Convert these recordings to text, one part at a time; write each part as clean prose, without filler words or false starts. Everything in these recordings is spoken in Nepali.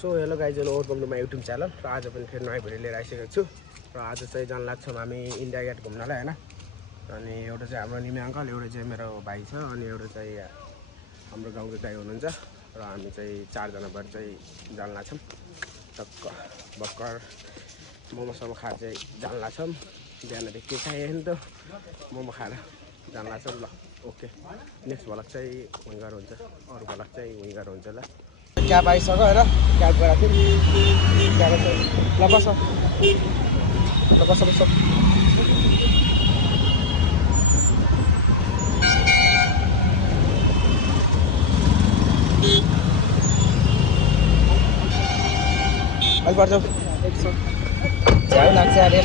So hello guys, welcome to my YouTube channel. र आज पनि फेरि नयाँ भिडियो लिएर आइसकेको छु। र आज चाहिँ जान लाग्छौँ हामी इन्डिया गेट घुम्नलाई होइन। अनि एउटा चाहिँ हाम्रो निमे अङ्कल, एउटा चाहिँ मेरो भाइ छ, अनि एउटा चाहिँ हाम्रो गाउँको दाइ हुनुहुन्छ। र हामी चाहिँ चारजना भएर चाहिँ जान लाग्छौँ। टक्क भर्खर मोमोसम्म खाएर चाहिँ जान लाग्छौँ। बिहानदेखि के खाएँ नि त, मोमो खाएर जान लाग्छौँ। ल ओके, नेक्स्ट भ्लग चाहिँ विङ्गर हुन्छ, अरू भ्लग चाहिँ विङ्गर हुन्छ। ल क्याब आइसक्यो होइन, क्याब गएको थियौँ क्याब ल बस ल बस बस अहिले पर्छ झ्याउ लाग्छ अरे।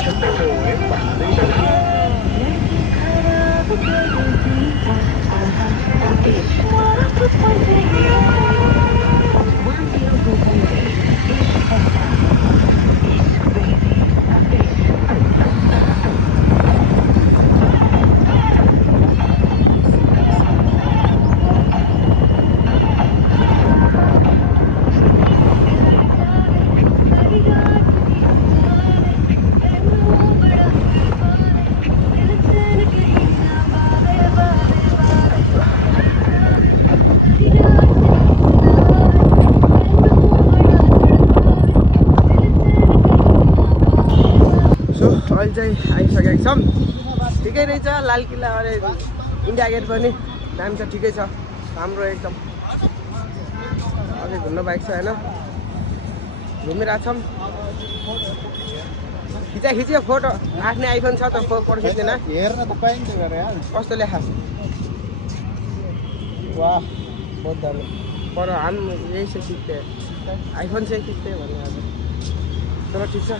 अहिले चाहिँ आइसकेको छौँ। ठिकै रहेछ, लाल किल्ला अरे इन्डिया गेट पनि दामी छ, ठिकै छ, राम्रो एकदम। अझै घुम्न बाइक छ होइन, घुमिरहेको छौँ। खिच्यो फोटो, आफ्नै आइफोन छ त फोटो खिच्दैन। हेर्न त पाइन्छ गरे यार, कस्तो लेखा वाह बहुत दामी। पर हम यही से सीखते हैं, आइफोन से खिच्ते हैं भन्ने आज। चलो ठिक छ,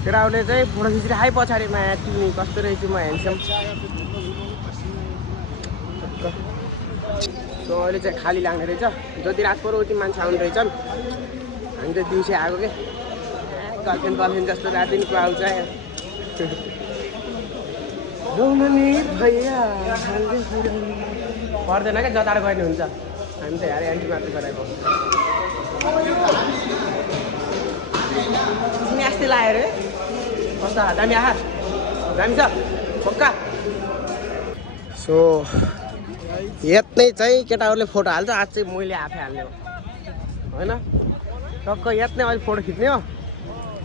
केटाहरूले चाहिँ फोटो खिचेर आइ पछाडिमा यहाँ तिमी कस्तो रहेछु म ह्यान्डसम। सो अहिले चाहिँ खाली लाग्ने रहेछ, जति रात पऱ्यो उति मान्छे आउने रहेछन्। हामी चाहिँ दिउँसै आएको के, गर्लफ्रेन्ड जस्तो रात दिन को आउँछ भैया पर्दैन क्या, जताएर गर्ने हुन्छ। हामी त यार एन्ट्री मात्रै गराएको तिमी अस्ति लाग्यो अरे कस्तो दामी आहा, दामी छ पक्का। सो यत्नै चाहिँ केटाहरूले फोटो हाल्छ, आज चाहिँ मैले आफै हाल्ने हो होइन। टक्क यत्नै अहिले फोटो खिच्ने हो,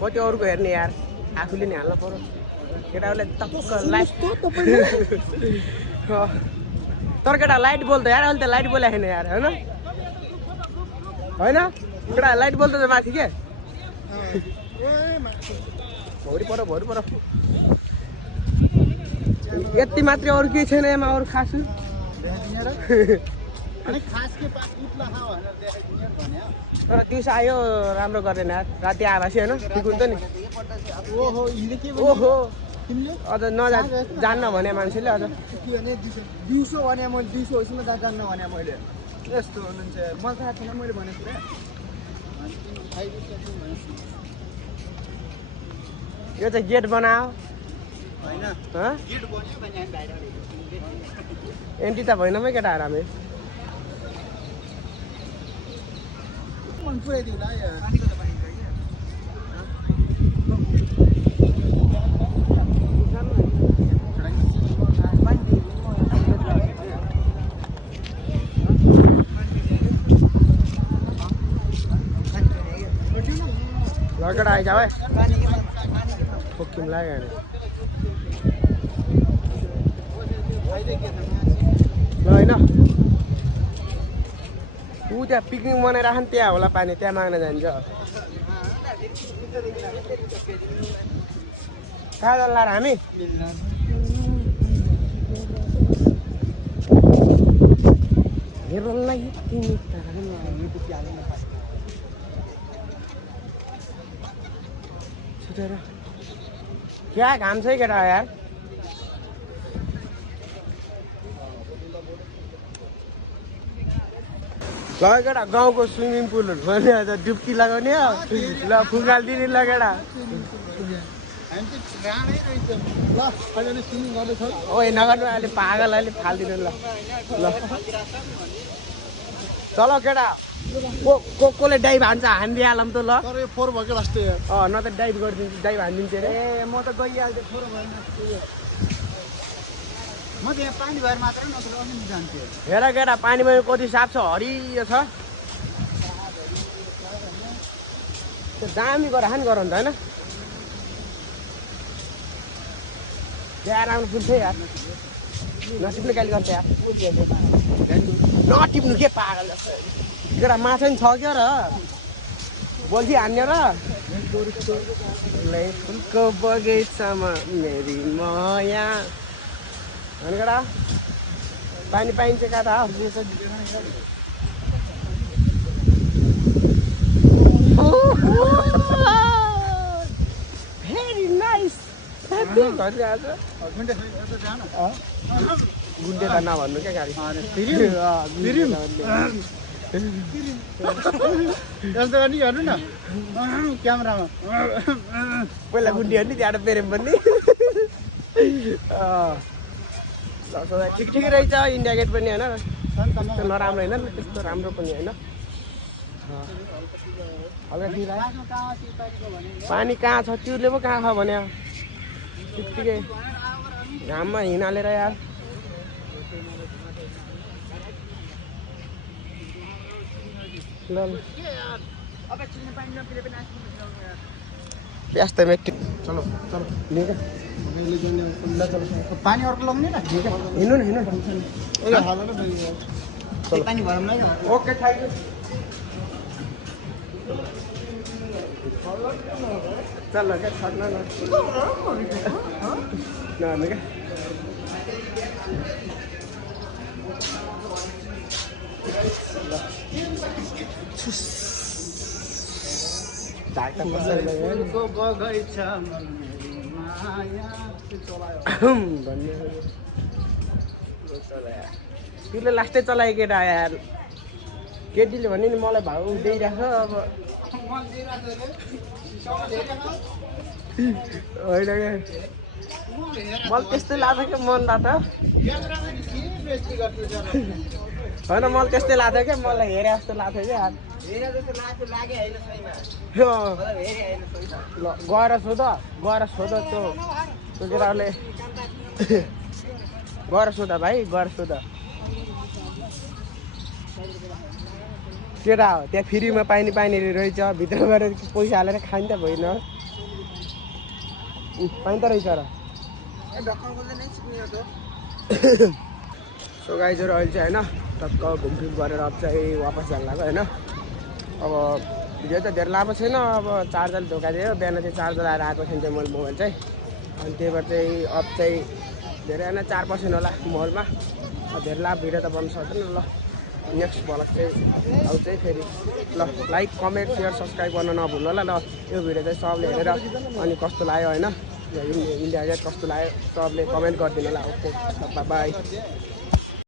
कति अरूको हेर्ने यार, आफूले नि हाल्न पऱ्यो। केटाहरूले टक्क लाइट तर केटा लाइट बोल्दा यार, अहिले त लाइट बोलाएको छैन यार होइन होइन। केटा लाइट बोल्दा चाहिँ माथि के भौरी पर यति मात्रै, अरू केही छैन यसमा, अरू खास तर दिउँसो आयो राम्रो गर्दैन यार, राति आएपछि होइन ठिक हुन्छ नि। ओहो अझ जान्न भने मान्छेले अझ दिउँसो भने मैले दिउँसो होइसम्म जान्न भने मैले यस्तो हुनुहुन्छ, मलाई थाहा छैन मैले भनेको कुरा। यो चाहिँ गेट बनायो होइन, एन्ट्री त भएनमै केटाहरू हामी। पुऱ्याइदिउँ ल केटा आइज है फोकिम लाग्यो ल होइन। ऊ त्यहाँ पिकनिक मनाइराख नि, त्यहाँ होला पानी, त्यहाँ माग्न जान्छ। कहाँ जान्ला र हामी? क्या घाम छ केटा यार। ल केटा गाउँको स्विमिङ पुलहरू भने आज डुब्की लगाउने हो, ल फुगालिदिने ल केटा। ओइ नगर्नु अहिले, पागल अहिले फालिदिनु ल। ल चलो केटा कसले डाइभ हान्छ हानिदिइहालौँ त ल तर यो 4 भएको लास्ट न त डाइभ गरिदिन्छु डाइभ हानिदिन्छु अरे ए म त गइहाल्थेँ थोरो भएन म त यहाँ पानी भएर मात्र नत्र अघि जान्थेँ हेर केटा पानीमा कति साफ छ हरियो छ त्यो दामी गरेर खान गरौँ त होइन यार आउनु फुल्छ यार नटिप्नु गाली गर्छ यार नटिप्नु के पागल जस्तो केटा माछा नि छ क्या र बोल्थी हान्ने र फुलको बगैँचामा मेरी माया होइन केटा पानी पाइन्छ कहाँ त भेरी नाइस गुन्डे त नभन्नु क्या गाडी यस्तो गर्ने गर्नु न क्यामेरामा पहिला गुन्डी हो नि त्यहाँबाट प्रेम पनि ठिक ठिकै रहेछ इन्डिया गेट पनि होइन त्यस्तो नराम्रो होइन त्यस्तो राम्रो पनि होइन पानी कहाँ छ तिमीले पो कहाँ छ भने ठिकै घाममा हिँडालेर यार ल व्यस्त व्यक्ति चलो चलो चलो पानी अर्को लगाउने न हिँड्नु न हिँड्नु पानी भरौँ न ओके थ्याङ्क यू चल क्या छट्न नभन्नु क्या तिमीले लास्टै चलायो केटा यार केटीले भने नि मलाई भाउ दिइराख अब होइन क्या मलाई त्यस्तै लाग्छ क्या मनबाट होइन मलाई त्यस्तै लाग्छ क्या मलाई हेरे जस्तो लाग्छ क्या ल गएर सोध त्यो केटाहरूले गएर सोध भाइ गएर सोध केटा हो त्यहाँ फ्रीमा पानी रहेछ भित्र गएर पैसा हालेर खाइन त भएन पाइन्छ रहेछ र सो गाइजहरू अहिले चाहिँ होइन टक्क घुमफिर गरेर अब चाहिँ वापस जानु लाग्यो होइन अब भिडियो त धेरै लामो छैन अब चार्जरले धोका दियो बिहान चाहिँ चार्जर आएर आएको छैन मैले मोबाइल चाहिँ अनि त्यही भएर चाहिँ अब चाहिँ धेरै होइन 4% होला मोबाइलमा धेरै लामो भिडियो त बनाउनु सक्दैन ल नेक्स्ट भ्लग चाहिँ अब चाहिँ फेरि ल लाइक कमेन्ट सेयर सब्सक्राइब गर्न नभुल्नु होला ल यो भिडियो चाहिँ सबले हेरेर अनि कस्तो लाग्यो होइन इन्डिया गेट कस्तो लाग्यो सबले कमेन्ट गरिदिनु होला ओके बाई